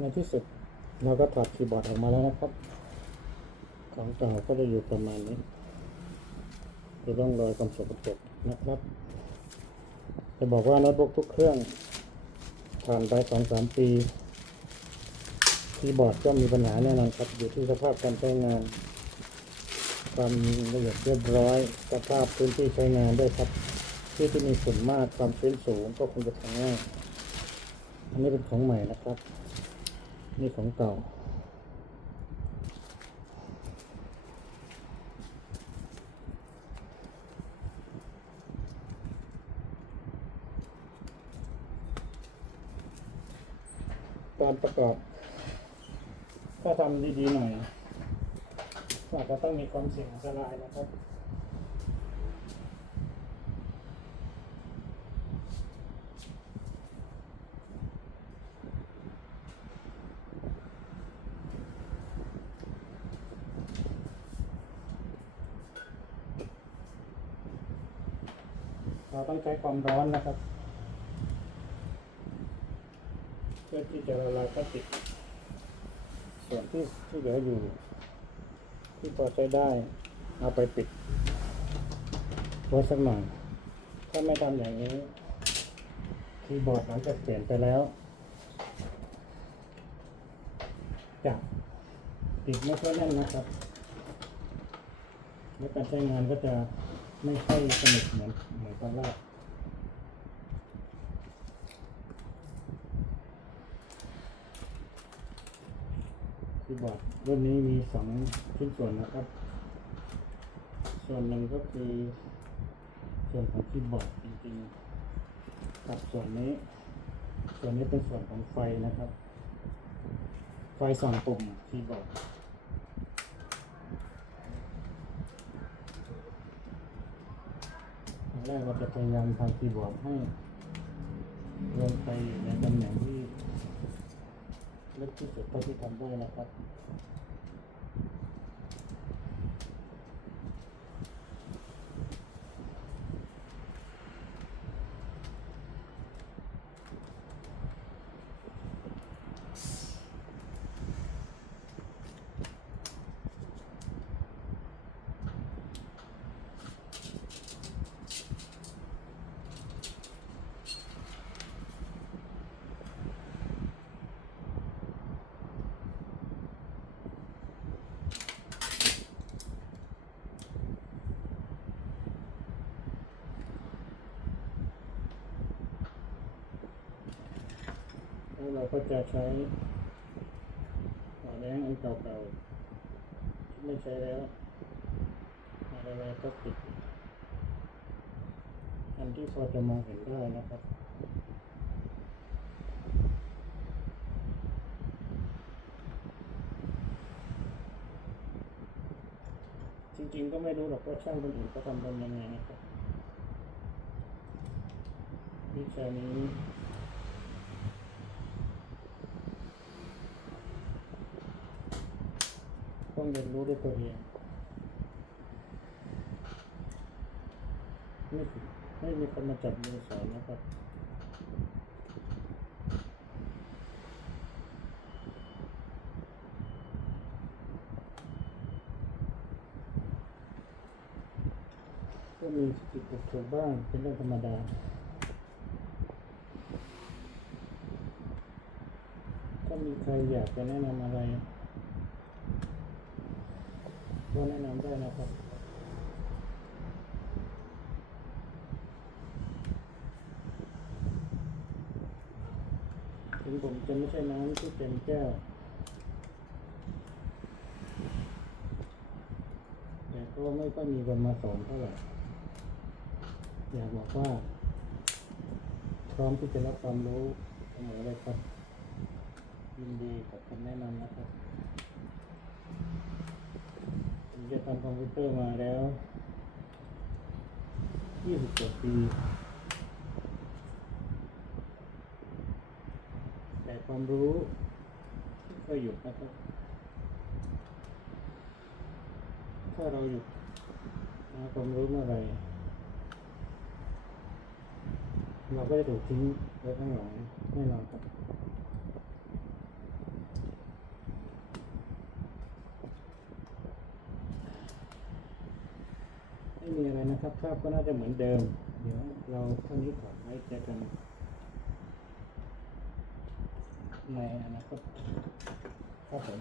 ในที่สุดเราก็ถอดคีย์บอร์ดออกมาแล้วนะครับ ของเก่าก็จะอยู่ประมาณนี้คือร่องรอยความสกปรกนะครับ จะบอกว่าโน้ตบุ๊กทุกเครื่องผ่านไปสองสามปีคีย์บอร์ดก็มีปัญหาแน่นอนครับ อยู่ที่สภาพการใช้งาน ความละเอียดเรียบร้อย สภาพพื้นที่ใช้งานด้วยครับ ที่ที่มีฝุ่นมากความชื้นสูงก็คงจะทำง่ายอันนี้เป็นของใหม่นะครับ นี่ของเก่าการประกอบ ถ้าทำดี ๆ หน่อยอาจจะต้องมีความเสี่ยงอันตรายนะครับ เราต้องใช้ความร้อนนะครับ เพื่อที่จะละลายพลาสติกส่วนที่ที่เหลืออยู่ ที่พอใช้ได้ เอาไปปิดไว้สักหน่อยถ้าไม่ทำอย่างนี้คีย์บอร์ดหลังจากเปลี่ยนไปแล้วจะติดไม่ค่อยแน่นนะครับ และการใช้งานก็จะ ไม่ค่อยสนุกเหมือนเหมือนตอนแรกคีย์บอร์ดรุ่นนี้มีสองชิ้นส่วนนะครับ ส่วนหนึ่งก็คือ ส่วนของคีย์บอร์ดจริงๆกับส่วนนี้ ส่วนนี้เป็นส่วนของไฟนะครับ ไฟสั่งปุ่มคีย์บอร์ด ตอน แรกเราจะพยายามทำคีย์บอร์ดให้ลงไปในตำแหน่งที่ลึกที่สุดเท่าที่ทำได้นะครับ แล้วเราก็จะใช้หัวแดงอันเก่าๆที่ไม่ใช้แล้วอะไรๆก็ติดอันที่พอจะมองเห็นได้นะครับจริงๆก็ไม่รู้หรอกว่าช่างคนอื่นเขาทำกันยังไงนะครับวิชานี้ ต้องเรียนรู้ด้วยตัวเองไม่ไม่มีคนมาจับมือสอนนะครับก็มีสิทธิ์ถูกบ้างเป็นเรื่องธรรมดาถ้ามีใครอยากจะแนะนำอะไร ก็แนะนำได้นะครับถึงผมจะไม่ใช่น้ำที่เต็มแก้ว แต่ก็ไม่ค่อยมีคนมาสอนเท่าไหร่อยากบอกว่า พร้อมที่จะรับความรู้เสมอเลยครับยินดีกับคำแนะนำนะครับ จะทำคอมพิวเตอร์มาแล้ว20กว่าปี แต่ความรู้ไม่ค่อยหยุดนะครับ ถ้าเราหยุดหาความรู้เมื่อไรเราก็จะถูกทิ้งไว้ข้างหลังแน่นอนครับ นะครับภาพก็น่าจะเหมือนเดิม เดี๋ยวเราเท่านี้ก่อนไว้เจอกันในอนาคตครับผม